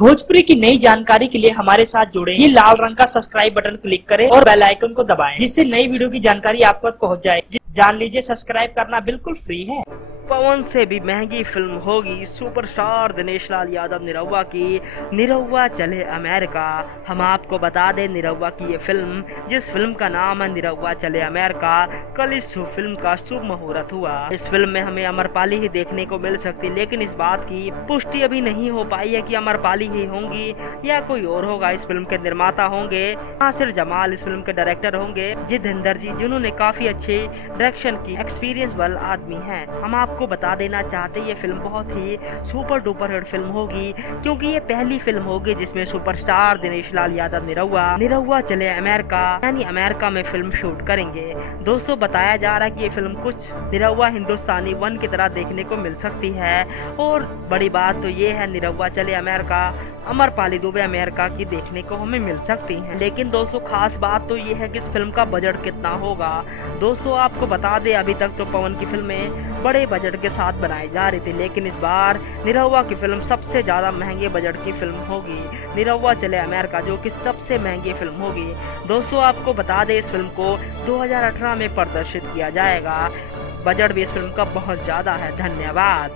भोजपुरी की नई जानकारी के लिए हमारे साथ जुड़े। ये लाल रंग का सब्सक्राइब बटन क्लिक करें और बेल आइकन को दबाएं, जिससे नई वीडियो की जानकारी आप तक पहुंच जाए। जान लीजिए, सब्सक्राइब करना बिल्कुल फ्री है। पवन से भी महंगी फिल्म होगी सुपरस्टार दिनेश लाल यादव निरहुआ की निरहुआ चले अमेरिका। हम आपको बता दें, निरहुआ की ये फिल्म, जिस फिल्म का नाम है निरहुआ चले अमेरिका, कल इस फिल्म का शुभ मुहूर्त हुआ। इस फिल्म में हमें अमरपाली ही देखने को मिल सकती, लेकिन इस बात की पुष्टि अभी नहीं हो पाई है कि अमरपाली ही होंगी या कोई और होगा। इस फिल्म के निर्माता होंगे नासिर जमाल, इस फिल्म के डायरेक्टर होंगे जितेंद्र जी, जिन्होंने काफी अच्छे डायरेक्शन की एक्सपीरियंस वाले आदमी हैं। हम आपको बता देना चाहते हैं, ये फिल्म बहुत ही सुपर डुपर हिट फिल्म होगी, क्योंकि ये पहली फिल्म होगी जिसमें सुपरस्टार दिनेश लाल यादव निरहुआ चले अमेरिका यानी अमेरिका में फिल्म शूट करेंगे। दोस्तों, बताया जा रहा है कि ये फिल्म कुछ निरहुआ हिंदुस्तानी 1 की तरह देखने को मिल सकती है। और बड़ी बात तो ये है, निरहुआ चले अमेरिका अमरपाली दुबे अमेरिका की देखने को हमें मिल सकती है। लेकिन दोस्तों, खास बात तो ये है कि इस फिल्म का बजट कितना होगा। दोस्तों, आपको बता दें, अभी तक तो पवन की फिल्में बड़े बजट के साथ बनाई जा रही थी, लेकिन इस बार निरहुआ की फिल्म सबसे ज्यादा महंगे बजट की फिल्म होगी, निरहुआ चले अमेरिका, जो कि सबसे महंगी फिल्म होगी। दोस्तों, आपको बता दें, इस फिल्म को 2018 में प्रदर्शित किया जाएगा। बजट भी इस फिल्म का बहुत ज्यादा है। धन्यवाद।